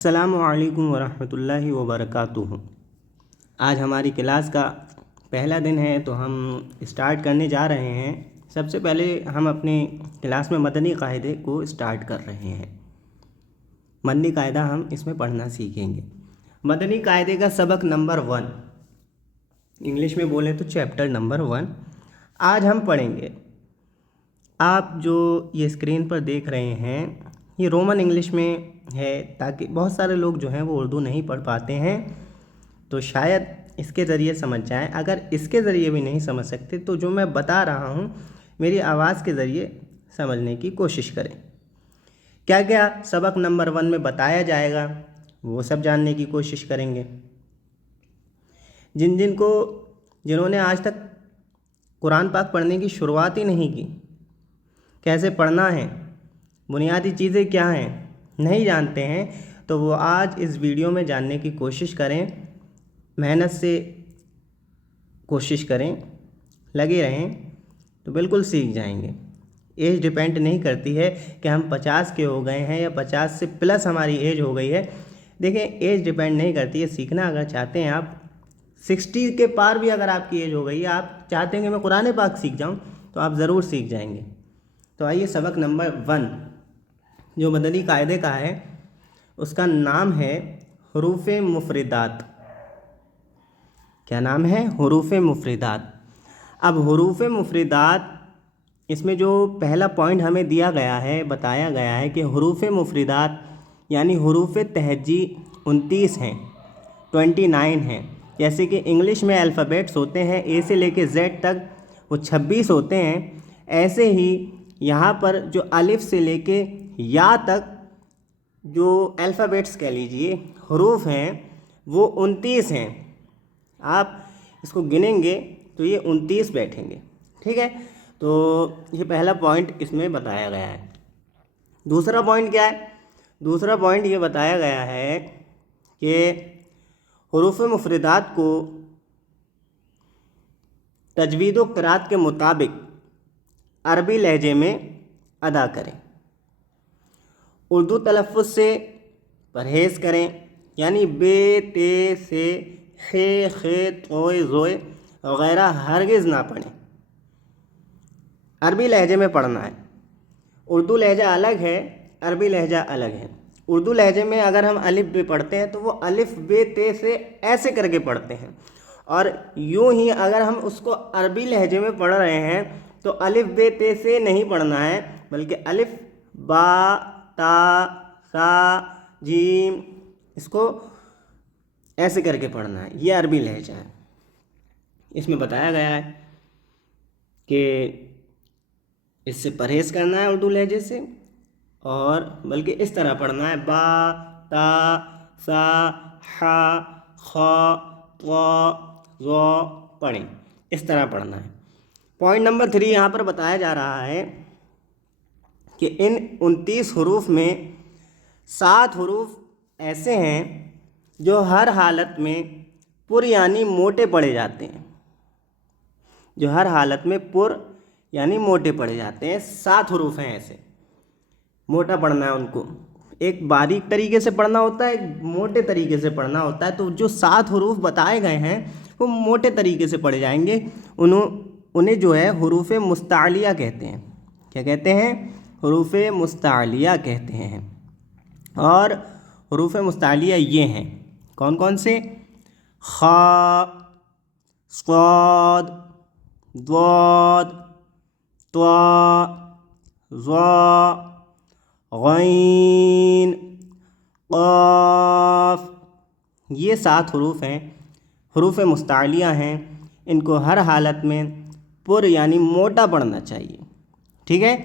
السلام علیکم ورحمۃ اللہ وبرکاتہ۔ آج ہماری کلاس کا پہلا دن ہے تو ہم اسٹارٹ کرنے جا رہے ہیں۔ سب سے پہلے ہم اپنے کلاس میں مدنی قاعدے کو اسٹارٹ کر رہے ہیں۔ مدنی قاعدہ ہم اس میں پڑھنا سیکھیں گے۔ مدنی قاعدے کا سبق نمبر 1، انگلش میں بولیں تو چیپٹر نمبر 1 آج ہم پڑھیں گے۔ آپ جو یہ اسکرین پر دیکھ رہے ہیں یہ رومن انگلش میں ہے، تاکہ بہت سارے لوگ جو ہیں وہ اردو نہیں پڑھ پاتے ہیں تو شاید اس کے ذریعے سمجھ جائیں۔ اگر اس کے ذریعے بھی نہیں سمجھ سکتے تو جو میں بتا رہا ہوں میری آواز کے ذریعے سمجھنے کی کوشش کریں۔ کیا کیا سبق نمبر 1 میں بتایا جائے گا وہ سب جاننے کی کوشش کریں گے۔ جنہوں نے آج تک قرآن پاک پڑھنے کی شروعات ہی نہیں کی، کیسے پڑھنا ہے، بنیادی چیزیں کیا ہیں، نہیں جانتے ہیں تو وہ آج اس ویڈیو میں جاننے کی کوشش کریں، محنت سے کوشش کریں، لگے رہیں تو بالکل سیکھ جائیں گے۔ ایج ڈیپینڈ نہیں کرتی ہے کہ ہم 50 کے ہو گئے ہیں یا 50 سے پلس ہماری ایج ہو گئی ہے۔ دیکھیں ایج ڈیپینڈ نہیں کرتی ہے، سیکھنا اگر چاہتے ہیں آپ 60 کے پار بھی اگر آپ کی ایج ہو گئی ہے، آپ چاہتے ہیں کہ میں قرآن پاک سیکھ جاؤں تو آپ ضرور سیکھ جائیں گے۔ تو آئیے سبق نمبر 1 جو مدنی قاعدے کا ہے اس کا نام ہے حروف مفردات۔ کیا نام ہے؟ حروف مفردات۔ اب حروف مفردات اس میں جو پہلا پوائنٹ ہمیں دیا گیا ہے، بتایا گیا ہے کہ حروف مفردات یعنی حروف تہجی 29 ہیں، 29 ہیں۔ جیسے کہ انگلش میں الفابیٹس ہوتے ہیں اے سے لے کے زیڈ تک وہ 26 ہوتے ہیں، ایسے ہی یہاں پر جو الف سے لے کے یا تک جو الفابیٹس کہہ لیجئے حروف ہیں وہ 29 ہیں۔ آپ اس کو گنیں گے تو یہ 29 بیٹھیں گے، ٹھیک ہے؟ تو یہ پہلا پوائنٹ اس میں بتایا گیا ہے۔ دوسرا پوائنٹ کیا ہے؟ دوسرا پوائنٹ یہ بتایا گیا ہے کہ حروف مفردات کو تجوید و قرات کے مطابق عربی لہجے میں ادا کریں، اردو تلفظ سے پرہیز کریں، یعنی بے تے سے خے خے توئے زوئے وغیرہ ہرگز نہ پڑھیں، عربی لہجے میں پڑھنا ہے۔ اردو لہجہ الگ ہے، عربی لہجہ الگ ہے۔ اردو لہجے میں اگر ہم الف بے پڑھتے ہیں تو وہ الف بے تے سے ایسے کر کے پڑھتے ہیں، اور یوں ہی اگر ہم اس کو عربی لہجے میں پڑھ رہے ہیں تو الف بے تے سے نہیں پڑھنا ہے، بلکہ الف با تا سا جیم اس کو ایسے کر کے پڑھنا ہے۔ یہ عربی لہجہ ہے۔ اس میں بتایا گیا ہے کہ اس سے پرہیز کرنا ہے اردو لہجے سے، اور بلکہ اس طرح پڑھنا ہے با تا سا حا خا طا ظا پڑھیں، اس طرح پڑھنا ہے۔ پوائنٹ نمبر 3 یہاں پر بتایا جا رہا ہے کہ ان 29 حروف میں 7 حروف ایسے ہیں جو ہر حالت میں پر یعنی موٹے پڑھے جاتے ہیں، جو ہر حالت میں پر یعنی موٹے پڑھے جاتے ہیں۔ 7 حروف ہیں ایسے، موٹا پڑھنا ہے ان کو، ایک باریک طریقے سے پڑھنا ہوتا ہے، ایک موٹے طریقے سے پڑھنا ہوتا ہے۔ تو جو 7 حروف بتائے گئے ہیں وہ موٹے طریقے سے پڑھے جائیں گے، انہیں جو ہے حروف مستعلیہ کہتے ہیں۔ کیا کہتے ہیں؟ حروف مستعلیہ کہتے ہیں۔ اور حروف مستعلیہ یہ ہیں، کون کون سے؟ خا، صاد، ضاد، طا، ظا، غین، قاف، یہ 7 حروف ہیں، حروف مستعلیہ ہیں۔ ان کو ہر حالت میں پر یعنی موٹا پڑھنا چاہیے، ٹھیک ہے؟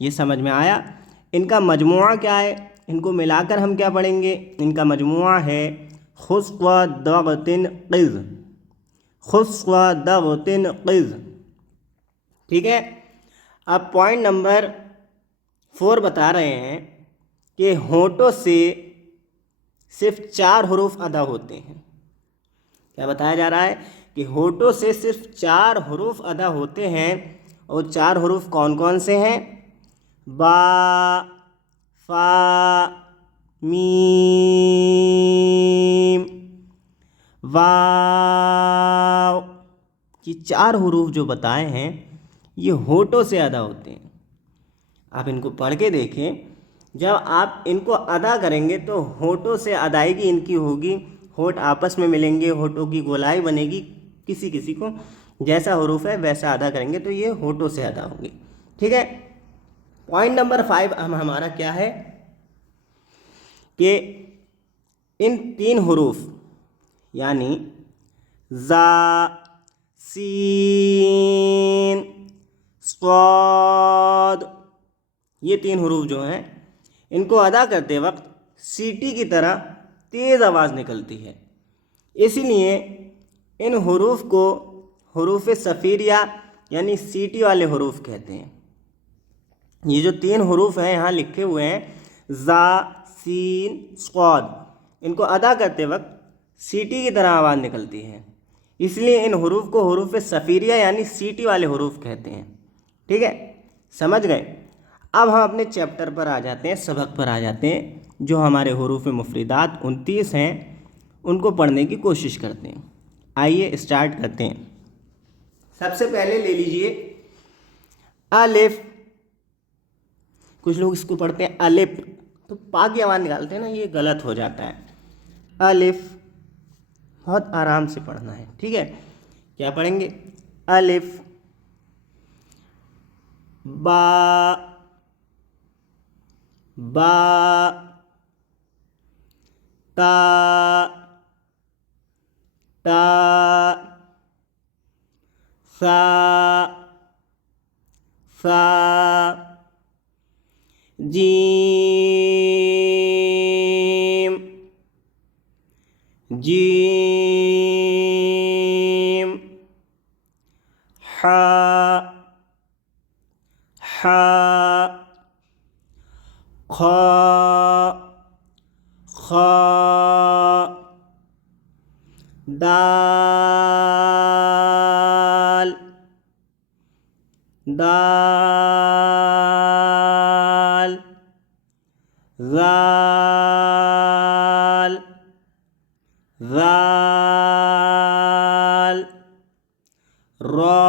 یہ سمجھ میں آیا؟ ان کا مجموعہ کیا ہے؟ ان کو ملا کر ہم کیا پڑھیں گے؟ ان کا مجموعہ ہے خسق و ضغطن قز، خسق و ضغطن قز، ٹھیک ہے؟ اب پوائنٹ نمبر 4 بتا رہے ہیں کہ ہونٹوں سے صرف 4 حروف ادا ہوتے ہیں۔ کیا بتایا جا رہا ہے؟ کہ ہونٹوں سے صرف 4 حروف ادا ہوتے ہیں، اور 4 حروف کون کون سے ہیں؟ با، فا، میم، واو، یہ 4 حروف جو بتائے ہیں یہ ہونٹوں سے ادا ہوتے ہیں۔ آپ ان کو پڑھ کے دیکھیں، جب آپ ان کو ادا کریں گے تو ہونٹوں سے ادائیگی ان کی ہوگی، ہونٹ آپس میں ملیں گے، ہونٹوں کی گولائی بنے گی، کسی کسی کو جیسا حروف ہے ویسا ادا کریں گے تو یہ ہونٹوں سے ادا ہوں گے۔ ٹھیک ہے، پوائنٹ نمبر 5 ہمارا کیا ہے کہ ان 3 حروف یعنی زا، سین، صاد، یہ 3 حروف جو ہیں ان کو ادا کرتے وقت سیٹی کی طرح تیز آواز نکلتی ہے، اسی لیے ان حروف کو حروف صفیریہ یعنی سیٹی والے حروف کہتے ہیں۔ یہ جو 3 حروف ہیں یہاں لکھے ہوئے ہیں زا، سین، صاد، ان کو ادا کرتے وقت سیٹی کی طرح آواز نکلتی ہے، اس لیے ان حروف کو حروف صفیریہ یعنی سیٹی والے حروف کہتے ہیں۔ ٹھیک ہے، سمجھ گئے؟ اب ہم اپنے چیپٹر پر آ جاتے ہیں، سبق پر آ جاتے ہیں، جو ہمارے حروف مفردات 29 ہیں ان کو پڑھنے کی کوشش کرتے ہیں۔ آئیے اسٹارٹ کرتے ہیں۔ سب سے پہلے لے لیجئے الف، کچھ لوگ اس کو پڑھتے ہیں الف تو پا کی آواز نکالتے ہیں نا، یہ غلط ہو جاتا ہے۔ الف بہت آرام سے پڑھنا ہے، ٹھیک ہے؟ کیا پڑھیں گے؟ الف، با، با، تا، تا، سا، سا، جیم، جیم، حا، حا، خا، خا، دال، دال، ذال، ذال، را،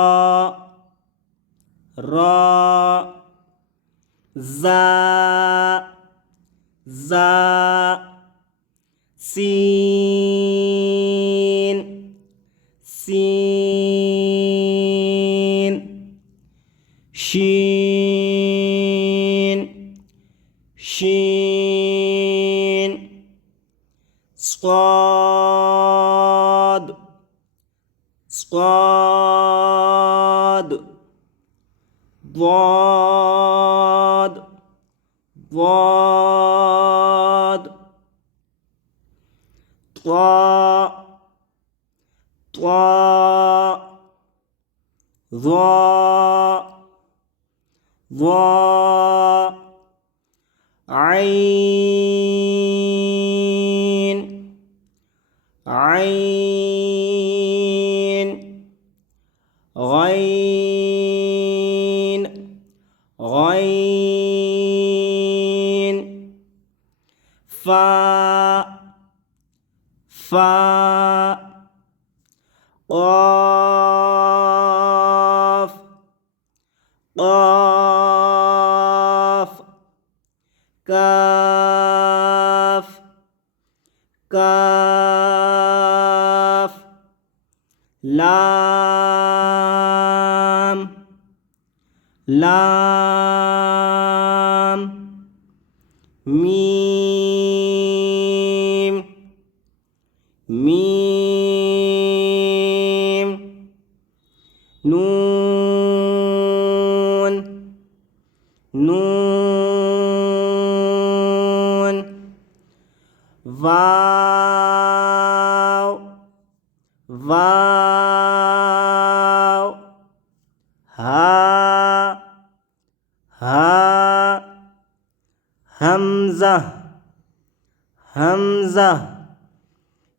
را، زا، زا، سین، سین، شین، شین، صاد، صاد، ضاد، ضاد، طا، طا، ظا، ظا، عین، عین، غین، غین، فا، فا، قاف، قاف، کاف، کاف، لام، لام، میم، میم، نون، نون، واو، واو، ہا، ہا، حمزہ، حمزہ،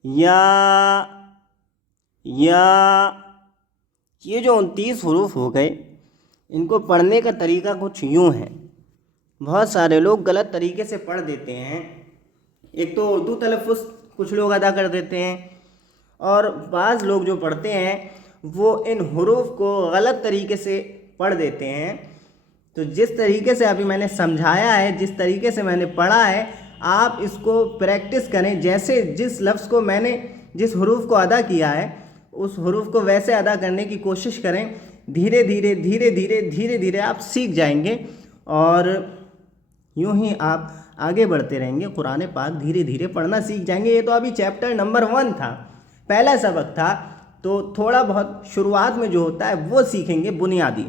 یا، یا۔ یہ جو 29 حروف ہو گئے ان کو پڑھنے کا طریقہ کچھ یوں ہے، بہت سارے لوگ غلط طریقے سے پڑھ دیتے ہیں۔ ایک تو اردو تلفظ کچھ لوگ ادا کر دیتے ہیں، اور بعض لوگ جو پڑھتے ہیں وہ ان حروف کو غلط طریقے سے پڑھ دیتے ہیں۔ تو جس طریقے سے ابھی میں نے سمجھایا ہے، جس طریقے سے میں نے پڑھا ہے، آپ اس کو پریکٹس کریں، جیسے جس لفظ کو میں نے جس حروف کو ادا کیا ہے اس حروف کو ویسے ادا کرنے کی کوشش کریں۔ دھیرے دھیرے دھیرے دھیرے دھیرے دھیرے آپ سیکھ جائیں گے، اور یوں ہی آپ آگے بڑھتے رہیں گے، قرآن پاک دھیرے دھیرے پڑھنا سیکھ جائیں گے۔ یہ تو ابھی چیپٹر نمبر 1 تھا، پہلا سبق تھا، تو تھوڑا بہت شروعات میں جو ہوتا ہے وہ سیکھیں گے بنیادی،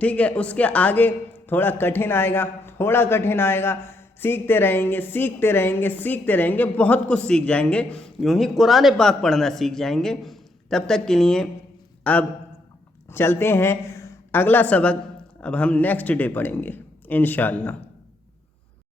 ٹھیک ہے۔ اس کے آگے تھوڑا کٹھن آئے گا، تھوڑا کٹھن آئے گا، سیکھتے رہیں گے سیکھتے رہیں گے سیکھتے رہیں گے، بہت کچھ سیکھ جائیں گے، یوں ہی قرآن پاک پڑھنا سیکھ جائیں گے۔ تب تک کے لیے اب چلتے ہیں اگلا سبق، اب ہم نیکسٹ ڈے پڑھیں گے انشاءاللہ۔